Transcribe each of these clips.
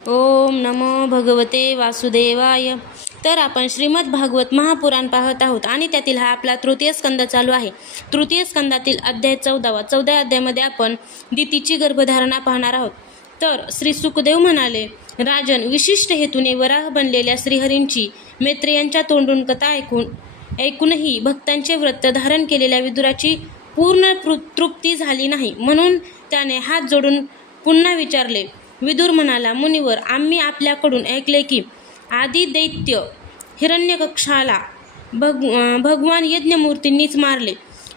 ओम नमो भगवते वासुदेवाय. तर आपण श्रीमद भागवत महापुराण पाहत आहोत आणि त्यातील हा आपला तृतीय स्कंद चालू आहे. तृतीय स्कंदातील अध्याय 14. 14 अध्यायामध्ये आपण दितीची गर्भधारणा पाहणार आहोत. तर श्री सुखदेव म्हणाले, राजन, विशिष्ट हेतूने वराह बनलेल्या श्रीहरींची मैत्रेयांच्या तोंडून कथा ऐकूनही भक्तांचे व्रत धारण केलेल्या विदुराची पूर्ण तृप्ती झाली नाही. म्हणून त्याने हात जोडून पुन्हा विचारले. विदुर म्हणाला, मुनिवर, आम्ही आपल्याकडून ऐकले की आदी दैत्य हिरण्यकक्षाला भगवान यज्ञमूर्तींनीच मारले.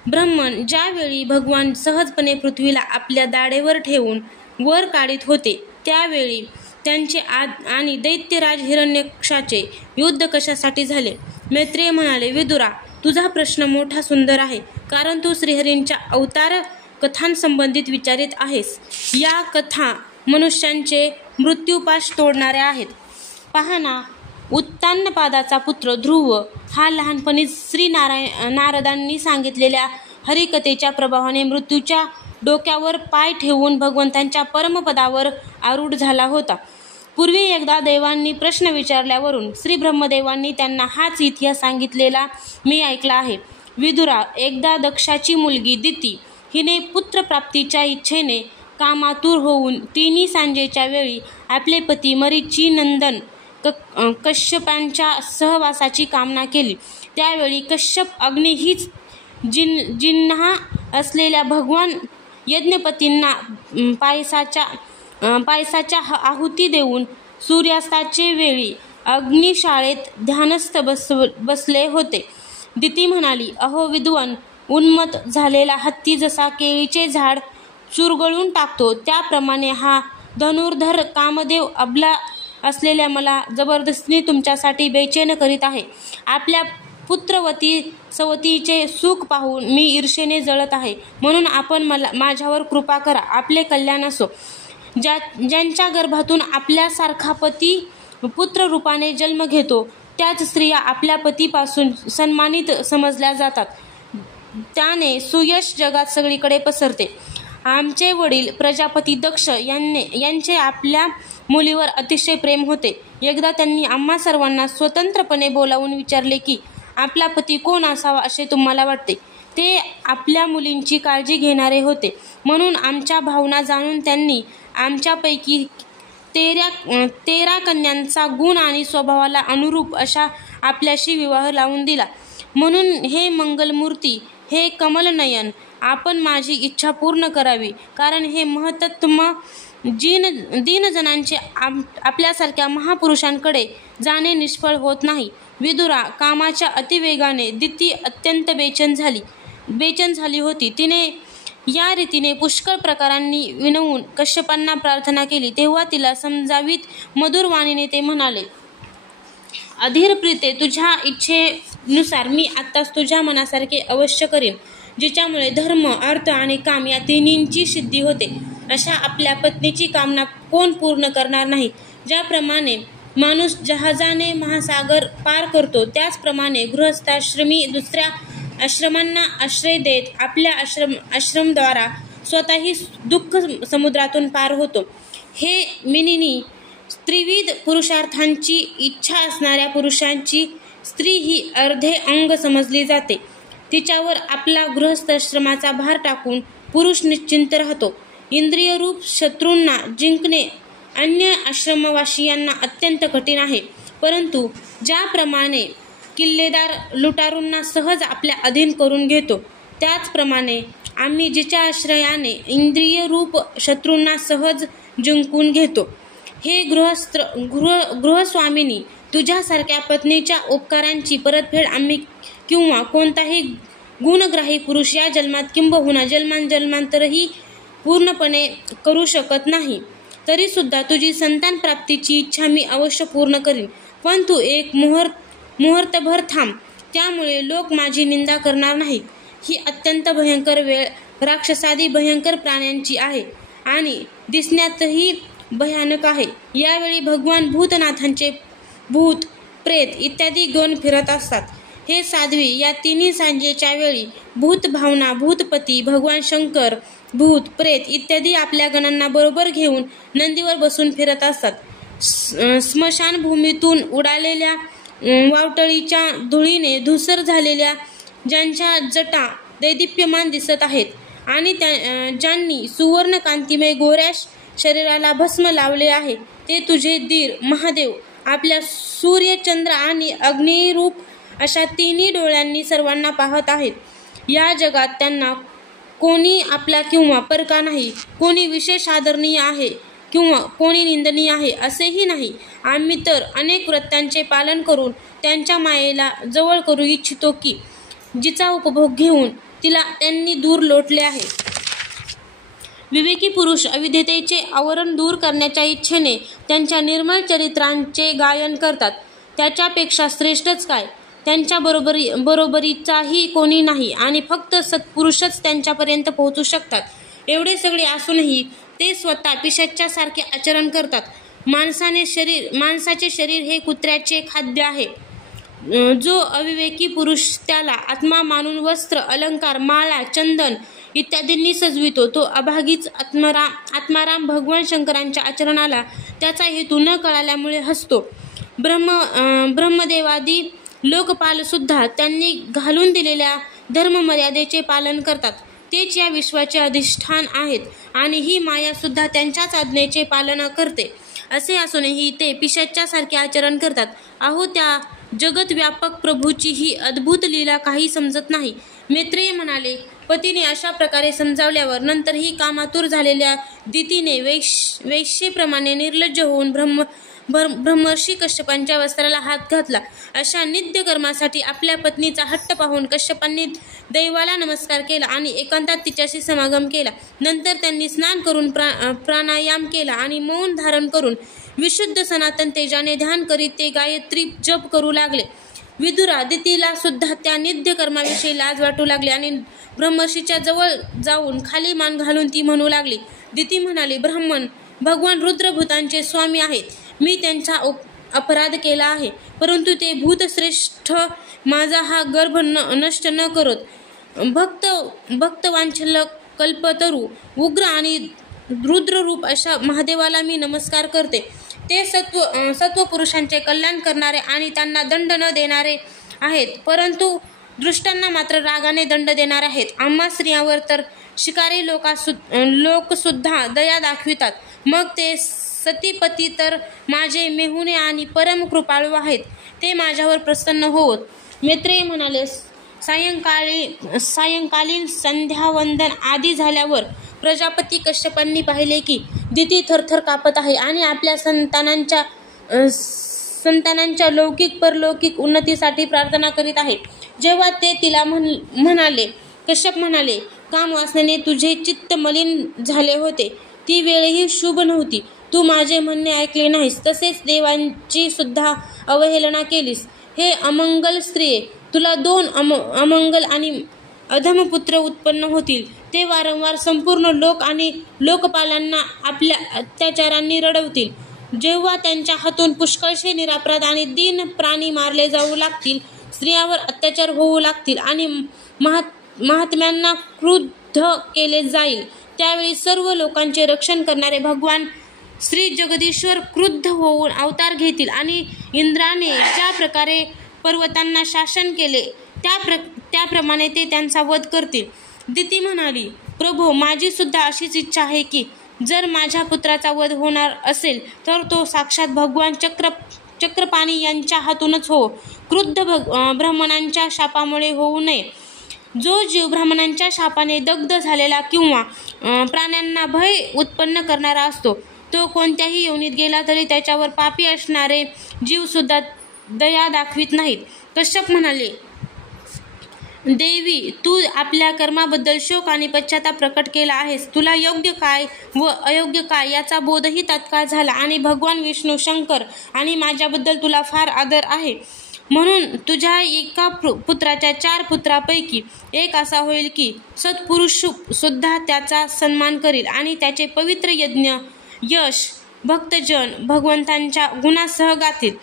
ब्रह्मन ज्यावेळी भगवान सहजपणे पृथ्वीला आपल्या दाढेवर ठेवून वर काढीत होते त्यावेळी त्यांचे आणि दैत्यराज हिरण्यकक्षाचे युद्ध कशासाठी झाले? मैत्रेय म्हणाले, विदुरा, तुझा प्रश्न मोठा सुंदर आहे, कारण तू श्रीहरींच्या अवतार कथांसंबंधित विचारित आहेस. या कथा मनुष्यांचे मृत्यूपाश तोडणाऱ्या आहेत. पाहना, उत्तानपादाचा पुत्र ध्रुव हा लहानपणी नारदांनी सांगितलेल्या हरिकथेच्या प्रभावाने मृत्यूच्या डोक्यावर पाय ठेवून भगवंतांच्या परमपदावर आरूढ झाला होता. पूर्वी एकदा देवांनी प्रश्न विचारल्यावरून श्री ब्रह्मदेवांनी त्यांना हाच इतिहास सांगितलेला मी ऐकला आहे. विदुरा, एकदा दक्षाची मुलगी दिती हिने पुत्रप्राप्तीच्या इच्छेने कामातूर होऊन तिन्ही सांजेच्या वेळी आपले पती मरीची नंदन कश्यपांच्या सहवासाची कामना केली. त्यावेळी कश्यप अग्नी हीच जिन्हा असलेल्या भगवान यज्ञपतींना पायसाच्या आहुती देऊन सूर्यास्ताचे वेळी अग्निशाळेत ध्यानस्थ बसले होते. दिती म्हणाली, अहो विद्वान, उन्मत्त झालेला हत्ती जसा केळीचे झाड चुरगळून टाकतो त्याप्रमाणे हा धनुर्धर कामदेव अबला असलेल्या मला जबरदस्तीने तुमच्यासाठी बेचैन करीत आहे. आपल्या पुत्रवती सवतीचे सुख पाहून मी ईर्षेने जळत आहे. म्हणून आपण माझ्यावर कृपा करा. आपले कल्याण असो. ज्यांच्या गर्भातून आपल्यासारखा पती पुत्र रूपाने जन्म घेतो त्याच स्त्रिया आपल्या पतीपासून सन्मानित समजल्या जातात. त्याने सुयश जगात सगळीकडे पसरते. आमचे वडील प्रजापती दक्ष यांचे आपल्या मुलीवर अतिशय प्रेम होते. एकदा त्यांनी आम्हा सर्वांना स्वतंत्रपणे बोलावून विचारले की आपला पती कोण असावा असे तुम्हाला वाटते? ते आपल्या मुलींची काळजी घेणारे होते. म्हणून आमच्या भावना जाणून त्यांनी आमच्यापैकी 13 कन्यांचा गुण आणि स्वभावाला अनुरूप अशा आपल्याशी विवाह लावून दिला. म्हणून हे मंगलमूर्ती, हे कमलनयन, आपण माझी इच्छा पूर्ण करावी, कारण हे महत्तम दीनजनांचे आपल्यासारख्या महापुरुषांकडे जाणे निष्फळ होत नाही. विदुरा, कामाच्या अतिवेगाने दिती अत्यंत बेचैन झाली होती. तिने या रीतीने पुष्कळ प्रकारांनी विनवून कश्यपांना प्रार्थना केली. तेव्हा तिला समजावीत मधुर वाणीने ते म्हणाले, अधीर प्रीते, तुझ्या इच्छेनुसार मी आत्ताच तुझ्या मनासारखे अवश्य करीन, जिच्यामुळे धर्म, अर्थ आणि काम या तिन्हींची सिद्धी होते. अशा आपल्या पत्नीची कामना कोण पूर्ण करणार नाही? ज्याप्रमाणे माणूस जहाजाने महासागर पार करतो त्याचप्रमाणे गृहस्थाश्रमी दुसऱ्या आश्रमांना आश्रय देत आपल्या आश्रमद्वारा स्वतःही दुःख समुद्रातून पार होतो. हे मिनिनी, त्रिविध पुरुषार्थांची इच्छा असणाऱ्या पुरुषांची स्त्री ही अर्धे अंग समजली जाते. तिच्यावर आपला गृहस्थाश्रमाचा भार टाकून पुरुष निश्चिंत राहतो. इंद्रियरूप शत्रूंना जिंकणे अन्य आश्रमवासियांना अत्यंत कठीण आहे. परंतु ज्याप्रमाणे किल्लेदार लुटारूंना सहज आपल्या अधीन करून घेतो त्याचप्रमाणे आम्ही जिच्या आश्रयाने इंद्रियरूप शत्रूंना सहज जिंकून घेतो. हे गृहस्वामिनी, तुझ्यासारख्या पत्नीच्या उपकारांची परतफेड आम्ही किंवा कोणताही गुणग्राही पुरुष या जन्मात किंबहुना जन्मांतरही पूर्णपणे करू शकत नाही. तरी सुद्धा तुझी संतान प्राप्तीची इच्छा मी अवश्य पूर्ण करीन. पण तू एक मुहूर्तभर थांब, त्यामुळे लोक माझी निंदा करणार नाहीत. ही अत्यंत भयंकर वेळ राक्षसादी भयंकर प्राण्यांची आहे आणि दिसण्यातही भयानक आहे. यावेळी भगवान भूतनाथांचे भूत, प्रेत इत्यादी गण फिरत असतात. हे साध्वी, या तिन्ही सांजेच्या वेळी भूत भावना, भूतपती, भगवान शंकर, भूत, प्रेत इत्यादी आपल्या गणांना बरोबर घेऊन नंदीवर बसून फिरत असतात. स्मशानभूमीतून उडालेल्या वावटळीच्या धुळीने धुसर झालेल्या ज्यांच्या जटा दैदिप्यमान दिसत आहेत आणि ज्यांनी सुवर्ण कांतिमय गोऱ्या शरीराला भस्म लावले आहे, ते तुझे धीर महादेव आपल्या सूर्य, चंद्र आणि अग्निरूप अशा तिन्ही डोळ्यांनी सर्वांना पाहत आहेत. या जगात त्यांना कोणी आपला किंवा परका नाही, कोणी विशेष आदरणीय आहे किंवा कोणी निंदनीय आहे असेही नाही. आम्ही तर अनेक व्रतांचे पालन करून त्यांच्या मायेला जवळ करू इच्छितो की जिचा उपभोग घेऊन तिला त्यांनी दूर लोटले आहे. विवेकी पुरुष अविद्यतेचे आवरण दूर करण्याच्या इच्छेने त्यांच्या निर्मळ चरित्रांचे गायन करतात. त्याच्यापेक्षा श्रेष्ठच काय, त्यांच्या बरोबरीचाही कोणी नाही आणि फक्त सत्पुरुषच त्यांच्यापर्यंत पोहोचू शकतात. एवढे सगळे असूनही ते स्वतः पिशाच्यासारखे आचरण करतात. माणसाचे शरीर हे कुत्र्याचे खाद्य आहे. जो अविवेकी पुरुष त्याला आत्मा मानून वस्त्र, अलंकार, माळा, चंदन इत्यादींनी सजवितो, तो अभागीच आत्माराम भगवान शंकरांच्या आचरणाला त्याचा हेतू न कळाल्यामुळे हसतो. ब्रह्मदेवादी लोकपाल सुद्धा त्यांनी घालून दिलेल्या धर्ममर्यादेचे पालन करतात. तेच या विश्वाचे अधिष्ठान आहेत आणि ही माया सुद्धा त्यांच्याच आज्ञेचे पालन करते. असे असूनही ते पिशाच्यासारखे आचरण करतात. अहो, त्या जगतव्यापक प्रभूची ही अद्भुत लीला काही समजत नाही. मैत्रेय म्हणाले, पतीने अशा प्रकारे समजावल्यावर नंतरही कामातूर झालेल्या दितीने वैश्येप्रमाणे निर्लज्ज होऊन ब्रह्मर्षी कश्यपांच्या वस्त्राला हात घातला. अशा नित्य कर्मासाठी आपल्या पत्नीचा हट्ट पाहून कश्यपांनी दैवाला नमस्कार केला आणि एकांतात तिच्याशी समागम केला. नंतर त्यांनी स्नान करून प्राणायाम केला आणि मौन धारण करून विशुद्ध सनातन तेजाने ध्यान करीत ते गायत्री जप करू लागले. विदुरा दितीला सुद्धा त्या नित्य कर्माविषयी लाज वाटू लागली आणि ब्रह्मर्षीच्या जवळ जाऊन खाली मान घालून ती म्हणू लागली. दिती म्हणाली, ब्राह्मण भगवान रुद्रभूतांचे स्वामी आहेत. मी त्यांचा अपराध केला आहे, परंतु ते भूतश्रेष्ठ माझा हा गर्भ नष्ट न करत भक्तवांछल कल्पतरू उग्र आणि रुद्ररूप अशा महादेवाला मी नमस्कार करते. ते सत्वपुरुषांचे कल्याण करणारे आणि त्यांना दंड न देणारे आहेत, परंतु दुष्टांना मात्र रागाने दंड देणार आहेत. आम्हा स्त्रियांवर तर शिकारी लोकसुद्धा दया दाखवितात. मग ते सतीपती तर माझे मेहुणे आणि परम कृपाळू आहेत, ते माझ्यावर प्रसन्न होत. मैत्रेय म्हणाले, सायंकालीन संध्यावंदन आदी झाल्यावर प्रजापती कश्यपांनी पाहिले की दिती थरथर कापत आहे आणि आपल्या संतानांच्या लौकिक परलौकिक उन्नतीसाठी प्रार्थना करीत आहे. जेव्हा ते तिला म्हणाले, कश्यप म्हणाले, काम वासनेने तुझे चित्त मलिन झाले होते. ती वेळही शुभ नव्हती. तू माझे म्हणणे ऐकले नाहीस, तसेच देवांची सुद्धा अवहेलना केलीस. हे अमंगल स्त्रिये, तुला 2 अमंगल आणि अधमपुत्र उत्पन्न होतील. ते वारंवार संपूर्ण लोक आणि लोकपालांना आपल्या अत्याचारांनी रडवतील. जेव्हा त्यांच्या हातून पुष्कळशे निरापराध आणि दीन प्राणी मारले जाऊ लागतील, स्त्रियांवर अत्याचार होऊ लागतील आणि महात्म्यांना क्रुद्ध केले जाईल, त्यावेळी सर्व लोकांचे रक्षण करणारे भगवान श्री जगदीश्वर क्रुद्ध होऊन अवतार घेतील आणि इंद्राने ज्या प्रकारे पर्वतांना शासन केले त्याप्रमाणे ते त्यांचा वध करतील. दिती म्हणाली, प्रभो, माझी सुद्धा अशीच इच्छा आहे की जर माझ्या पुत्राचा वध होणार असेल तर तो साक्षात भगवान चक्रपाणी यांच्या हातूनच हो. क्रुद्ध ब्राह्मणांच्या शापामुळे होऊ नये. जो जीव ब्राह्मणांच्या शापाने दग्ध झालेला किंवा प्राण्यांना भय उत्पन्न करणारा असतो, तो कोणत्याही योनीत गेला तरी त्याच्यावर पापी असणारे जीव सुद्धा दया दाखवित नाहीत. कश्यप म्हणाले, देवी, तू आपल्या कर्माबद्दल शोक आणि पश्चाताप प्रकट केला आहेस. तुला योग्य काय व अयोग्य काय याचा बोधही तत्काळ झाला आणि भगवान विष्णू, शंकर आणि माझ्याबद्दल तुला फार आदर आहे. म्हणून तुझ्या एका पुत्राच्या 4 पुत्रापैकी एक असा होईल की सत्पुरुष सुद्धा त्याचा सन्मान करील आणि त्याचे पवित्र यज्ञ, यश, भक्तजन भगवंतांच्या गुणासह गातील.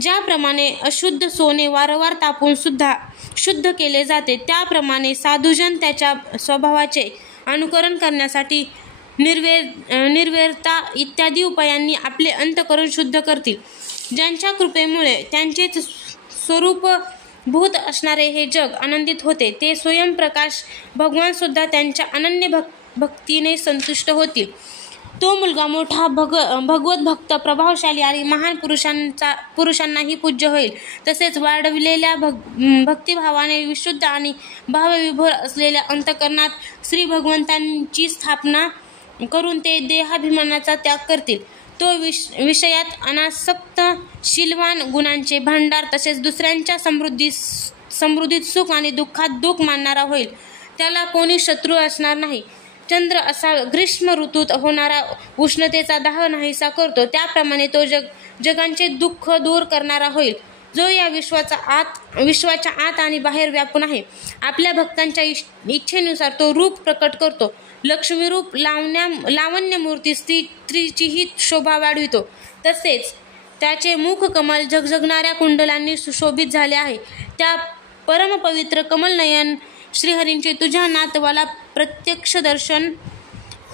ज्याप्रमाणे अशुद्ध सोने वारंवार तापून सुद्धा शुद्ध केले जाते, त्याप्रमाणे साधुजन त्याच्या स्वभावाचे अनुकरण करण्यासाठी निर्वेरता इत्यादी उपायांनी आपले अंतःकरण शुद्ध करतील. ज्यांच्या कृपेमुळे त्यांचेच स्वरूपभूत असणारे हे जग आनंदित होते, ते स्वयंप्रकाश भगवान सुद्धा त्यांच्या अनन्य भक्तीने संतुष्ट होतील. तो मुलगा मोठा भगवत भक्त, प्रभावशाली आणि महान पुरुषांनाही पूज्य होईल. तसेच वाढविलेल्या भक्तिभावाने विशुद्ध आणि भावविभोर असलेल्या अंतःकरणात श्री भगवंतांची स्थापना करून ते देहाभिमानाचा त्याग करतील. तो विषयात अनासक्त, शीलवान, गुणांचे भांडार तसेच दुसऱ्यांच्या समृद्धीत सुख आणि दुःखात दुःख मानणारा होईल. त्याला कोणी शत्रू असणार नाही. चंद्र असा ग्रीष्म ऋतूत होणारा उष्णतेचा दाह नाहीसा करतो, त्याप्रमाणे तो जगांचे दुःख दूर करणारा होईल, जो या विश्वाच्या आत आणि बाहेर व्यापून आहे. आपल्या भक्तांच्या इच्छेनुसार तो रूप प्रकट करतो. लक्ष्मीरूप लावण्यमूर्ती स्त्रीचीही शोभा वाढवितो. तसेच त्याचे मुख कमल झगझगणाऱ्या कुंडलांनी सुशोभित झाले आहे. त्या परमपवित्र कमलनयन श्रीहरींचे तुझ्या नातवाला प्रत्यक्ष दर्शन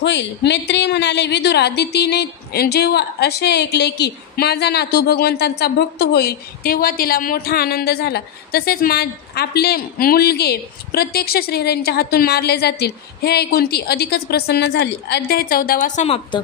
होईल. मैत्रेय म्हणाले, विदुरा, दितीने जेव्हा असे ऐकले की माझा नातू भगवंतांचा भक्त होईल, तेव्हा तिला मोठा आनंद झाला. तसेच आपले मुलगे प्रत्यक्ष श्रीहरींच्या हातून मारले जातील हे ऐकून ती अधिकच प्रसन्न झाली. अध्याय 14 समाप्त.